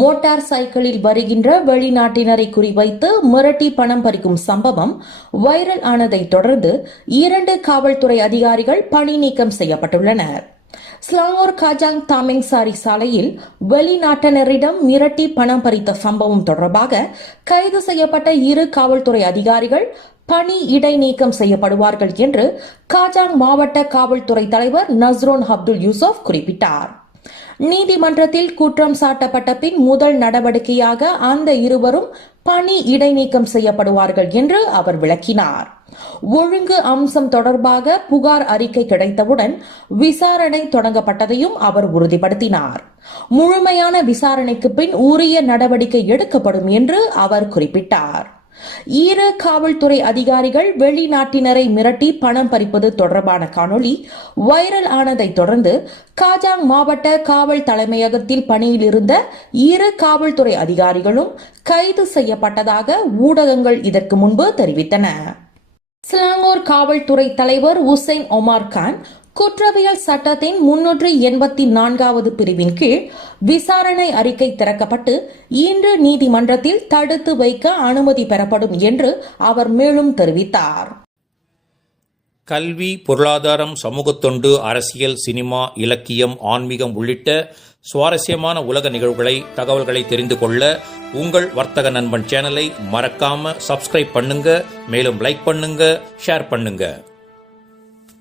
Motor சைக்கிளில் வருகின்ற வெளிநாட்டினரை குறிவைத்து மிரட்டி பணம் பறிக்கும் சம்பவம் வைரல் ஆனதைத் தொடர்ந்து இரண்டு காவல்துறை அதிகாரிகள் பணி நீக்கம் செய்யப்பட்டுள்ளனர். ஸ்லாங்கூர் காஜாங் தாமிங் சாரி சாலையில் வெளிநாட்டினரிடம் மிரட்டி பணம் பறித்த சம்பவம் தொடர்பாக கைது செய்யப்பட்ட இரு காவல்துறை அதிகாரிகள் பணி இடைநீக்கம் செய்யப்படுவார்கள் என்று காஜாங் மாவட்ட காவல்துறை தலைவர் நஸ்ரோன் அப்துல் யூசப் குறிப்பிட்டார். நீதிமன்றத்தில் குற்றம் சாட்டப்பட்ட பின் முதல் நடவடிக்கையாக அந்த இருவரும் பணி இடைநீக்கம் செய்யப்படுவார்கள் என்று அவர் விளக்கினார். ஒழுங்கு அம்சம் தொடர்பாக புகார் அறிக்கை கிடைத்தவுடன் விசாரணை தொடங்கப்பட்டதையும் அவர் உறுதிப்படுத்தினார். முழுமையான விசாரணைக்கு பின் உரிய நடவடிக்கை எடுக்கப்படும் என்று அவர் குறிப்பிட்டார். ஈர காவல்துறை அதிகாரிகள் வெளிநாட்டினரை மிரட்டி பணம் பறிப்பது தொடர்பான காணொளி வைரல் ஆனதை தொடர்ந்து காஜாங் மாவட்ட காவல் தலைமையகத்தில் பணியில் இருந்த இரு காவல்துறை அதிகாரிகளும் கைது செய்யப்பட்டதாக ஊடகங்கள் இதற்கு முன்பு தெரிவித்தன. சிலாங்கூர் காவல்துறை தலைவர் உசைன் ஒமார் கான் குற்றவியல் சட்டத்தின் முன்னூற்று எண்பத்தி நான்காவது பிரிவின் கீழ் விசாரணை அறிக்கை திறக்கப்பட்டு இன்று நீதிமன்றத்தில் தடுத்து வைக்க அனுமதி பெறப்படும் என்று அவர் மேலும் தெரிவித்தார். கல்வி பொருளாதாரம் சமூகத்தொண்டு அரசியல் சினிமா இலக்கியம் ஆன்மீகம் உள்ளிட்ட சுவாரஸ்யமான உலக நிகழ்வுகளை தகவல்களை தெரிந்து கொள்ள உங்கள் வர்த்தக நண்பன் சேனலை மறக்காம சப்ஸ்கிரைப் பண்ணுங்க மேலும் லைக் பண்ணுங்க ஷேர் பண்ணுங்க.